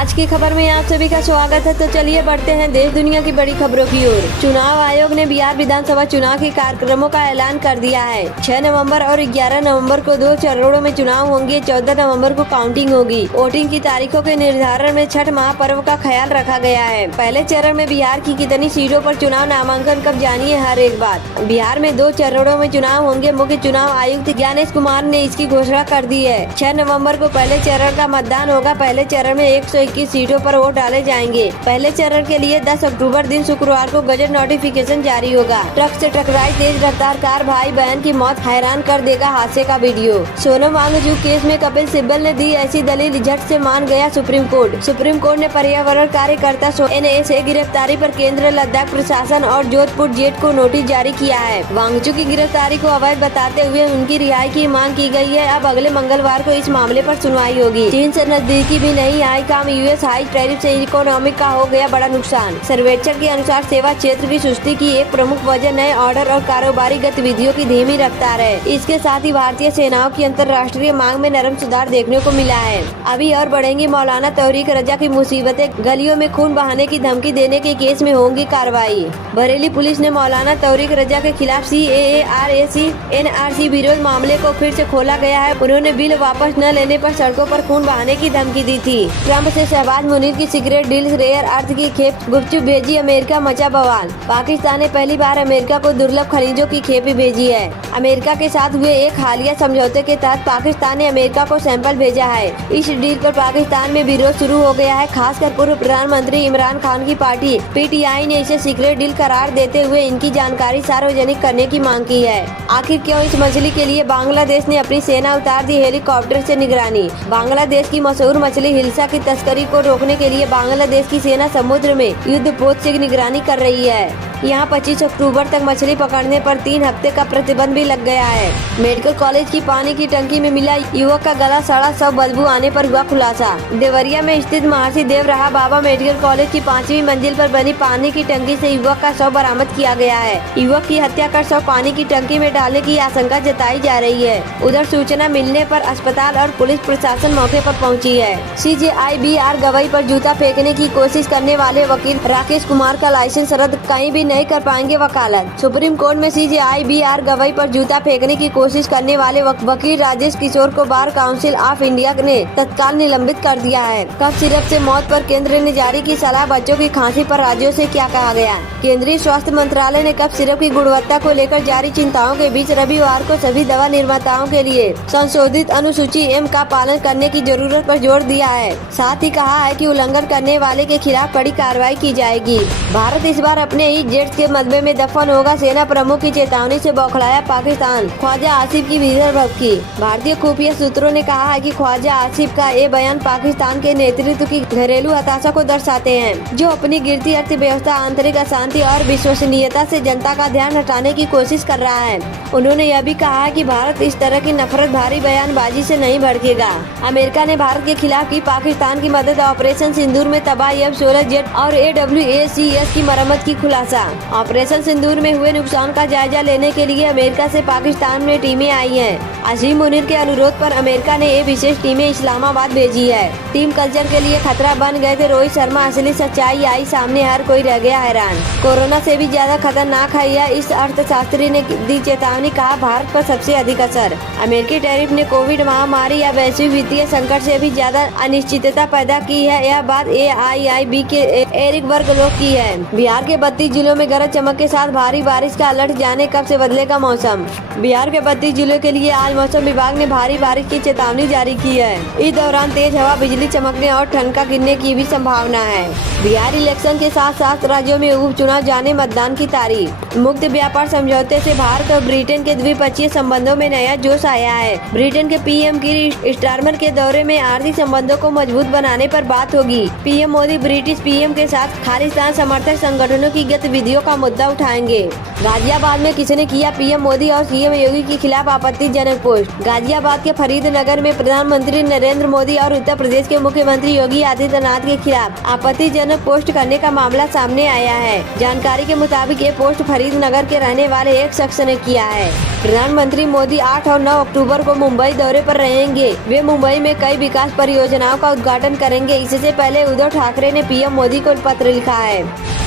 आज की खबर में आप सभी का स्वागत है। तो चलिए बढ़ते हैं देश दुनिया की बड़ी खबरों की ओर। चुनाव आयोग ने बिहार विधानसभा चुनाव के कार्यक्रमों का ऐलान कर दिया है। 6 नवंबर और 11 नवंबर को 2 चरणों में चुनाव होंगे। 14 नवंबर को काउंटिंग होगी। वोटिंग की तारीखों के निर्धारण में छठ महापर्व का ख्याल रखा गया है। पहले चरण में बिहार की कितनी सीटों पर चुनाव नामांकन कब, जानिए हर एक बात। बिहार में 2 चरणों में चुनाव होंगे। मुख्य चुनाव आयुक्त ज्ञानेश कुमार ने इसकी घोषणा कर दी है। 6 नवंबर को पहले चरण का मतदान होगा। पहले चरण में 121 सीटों पर वोट डाले जाएंगे। पहले चरण के लिए 10 अक्टूबर दिन शुक्रवार को गजट नोटिफिकेशन जारी होगा। ट्रक से टकराई तेज रफ्तार कार, भाई बहन की मौत, हैरान कर देगा हादसे का वीडियो। सोनम वांगचुक केस में कपिल सिब्बल ने दी ऐसी दलील, झट से मान गया सुप्रीम कोर्ट। सुप्रीम कोर्ट ने पर्यावरण कार्यकर्ता एनए से गिरफ्तारी पर केंद्र, लद्दाख प्रशासन और जोधपुर जेट को नोटिस जारी किया है। वांगचुक की गिरफ्तारी को अवैध बताते हुए उनकी रिहाई की मांग की गई है। अब अगले मंगलवार को इस मामले पर सुनवाई होगी। चीन से नजदीकी भी नहीं आई काम। यूएस हाई टैरिफ से इकोनॉमी का हो गया बड़ा नुकसान। सर्वेक्षण के अनुसार सेवा क्षेत्र की सुस्ती की एक प्रमुख वजह नए ऑर्डर और कारोबारी गतिविधियों की धीमी रफ्तार है। इसके साथ ही भारतीय सेनाओं की अंतर्राष्ट्रीय मांग में नरम सुधार देखने को मिला है। अभी और बढ़ेंगी मौलाना तौरीक रजा की मुसीबतें। गलियों में खून बहाने की धमकी देने के केस में होंगी कार्रवाई। बरेली पुलिस ने मौलाना तौरीक रजा के खिलाफ CAA, RAC, NRC विरोध मामले को फिर से खोला गया है। उन्होंने बिल वापस न लेने पर सड़कों पर खून बहाने की धमकी दी थी। ट्रंप से शहबाज मुनीर की सिगरेट डील, रेयर अर्थ की खेप, गुपचुप भेजी अमेरिका, मचा बवाल। पाकिस्तान ने पहली बार अमेरिका को दुर्लभ खनिजों की खेप भेजी है। अमेरिका के साथ हुए एक हालिया समझौते के तहत पाकिस्तान ने अमेरिका को सैंपल भेजा है। इस डील पर पाकिस्तान में विरोध शुरू हो गया है, खासकर पूर्व प्रधानमंत्री इमरान खान की पार्टी PTI ने इसे सीक्रेट डील करार देते हुए इनकी जानकारी सार्वजनिक करने की मांग की है। आखिर क्यों इस मछली के लिए बांग्लादेश ने अपनी सेना उतार दी हेलीकॉप्टर से निगरानी। बांग्लादेश की मशहूर मछली हिल्सा की तस्करी को रोकने के लिए बांग्लादेश की सेना समुद्र में युद्धपोत से निगरानी कर रही है। यहाँ 25 अक्टूबर तक मछली पकड़ने पर 3 हफ्ते का प्रतिबंध भी लग गया है। मेडिकल कॉलेज की पानी की टंकी में मिला युवक का गला सड़ा, सब बदबू आने पर हुआ खुलासा। देवरिया में स्थित महर्षि देव रहा बाबा मेडिकल कॉलेज की 5वीं मंजिल पर बनी पानी की टंकी से युवक का शव बरामद किया गया है। युवक की हत्या कर शव पानी की टंकी में डालने की आशंका जताई जा रही है। उधर सूचना मिलने पर अस्पताल और पुलिस प्रशासन मौके पर पहुंची है। CJI-BR गवई पर जूता फेंकने की कोशिश करने वाले वकील राकेश कुमार का लाइसेंस रद्द, कहीं भी नहीं कर पाएंगे वकालत। सुप्रीम कोर्ट में CJI-BR गवई पर जूता फेंकने की कोशिश करने वाले वकील राजेश किशोर को बार काउंसिल ऑफ इंडिया ने तत्काल निलंबित कर दिया है। कफ सिरप से मौत पर केंद्र ने जारी की सलाह, बच्चों की खांसी पर राज्यों से क्या कहा गया। केंद्रीय स्वास्थ्य मंत्रालय ने कफ सिरप की गुणवत्ता को लेकर जारी चिंताओं के बीच रविवार को सभी दवा निर्माताओं के लिए संशोधित अनुसूची M का पालन करने की जरूरत पर जोर दिया है। साथ ही कहा है कि उल्लंघन करने वाले के खिलाफ कड़ी कार्रवाई की जाएगी। भारत इस बार अपने ही जेट्स के मलबे में दफन होगा, सेना प्रमुख की चेतावनी से बौखलाया पाकिस्तान। ख्वाजा आसिफ की विजय भक्ति। भारतीय खुफिया सूत्रों ने कहा है कि ख्वाजा आसिफ का ये बयान पाकिस्तान के नेतृत्व की घरेलू हताशा को दर्शाते हैं, जो अपनी गिरती अर्थव्यवस्था, आंतरिक अशांति और विश्वसनीयता से जनता का ध्यान हटाने की कोशिश कर रहा है। उन्होंने यह भी कहा है कि भारत इस तरह की नफरत भारी बयानबाजी से नहीं भड़केगा। अमेरिका ने भारत के खिलाफ की पाकिस्तान की मदद, ऑपरेशन सिंदूर में तबाही, F-16 जेट और AWACS की मरम्मत की खुलासा। ऑपरेशन सिंदूर में हुए नुकसान का जायजा लेने के लिए अमेरिका से पाकिस्तान में टीमें आई हैं। अजीम मुनीर के अनुरोध पर अमेरिका ने ये विशेष टीमें इस्लामाबाद भेजी है। टीम कल्चर के लिए खतरा बन गए थे रोहित शर्मा, असली सच्चाई आई सामने, हर कोई रह गया हैरान। कोरोना से भी ज्यादा खतरनाक है यह, इस अर्थशास्त्री ने दी चेतावनी, कहा भारत पर सबसे अधिक असर। अमेरिकी टैरिफ ने कोविड महामारी या वैश्विक वित्तीय संकट से भी ज्यादा अनिश्चितता पैदा की है। यह बात AIIB के एरिक बर्गलोक की है। बिहार के 32 जिलों में गरज चमक के साथ भारी बारिश का अलर्ट, जाने कब से बदलेगा मौसम। बिहार के 32 जिलों के लिए आज मौसम विभाग ने भारी बारिश की चेतावनी जारी की है। इस दौरान तेज हवा, बिजली चमकने और ठनका गिरने की भी संभावना है। बिहार इलेक्शन के साथ साथ राज्यों में उपचुनाव, जाने मतदान की तारीख। मुक्त व्यापार समझौते से भारत और ब्रिटेन के द्विपक्षीय संबंधों में नया जोश आया है। ब्रिटेन के PM की स्टारमर के दौरे में आर्थिक संबंधों को मजबूत बनाने पर बात होगी। PM मोदी ब्रिटिश PM के साथ खालिस्तान समर्थक संगठनों की गतिविधि अपराधियों का मुद्दा उठाएंगे। गाजियाबाद में किसने किया पीएम मोदी और सीएम योगी के खिलाफ आपत्तिजनक पोस्ट। गाजियाबाद के फरीदनगर में प्रधानमंत्री नरेंद्र मोदी और उत्तर प्रदेश के मुख्यमंत्री योगी आदित्यनाथ के खिलाफ आपत्तिजनक पोस्ट करने का मामला सामने आया है। जानकारी के मुताबिक ये पोस्ट फरीदनगर के रहने वाले एक शख्स ने किया है। प्रधानमंत्री मोदी 8 और 9 अक्टूबर को मुंबई दौरे पर रहेंगे। वे मुंबई में कई विकास परियोजनाओं का उद्घाटन करेंगे। इससे पहले उद्धव ठाकरे ने पीएम मोदी को पत्र लिखा है।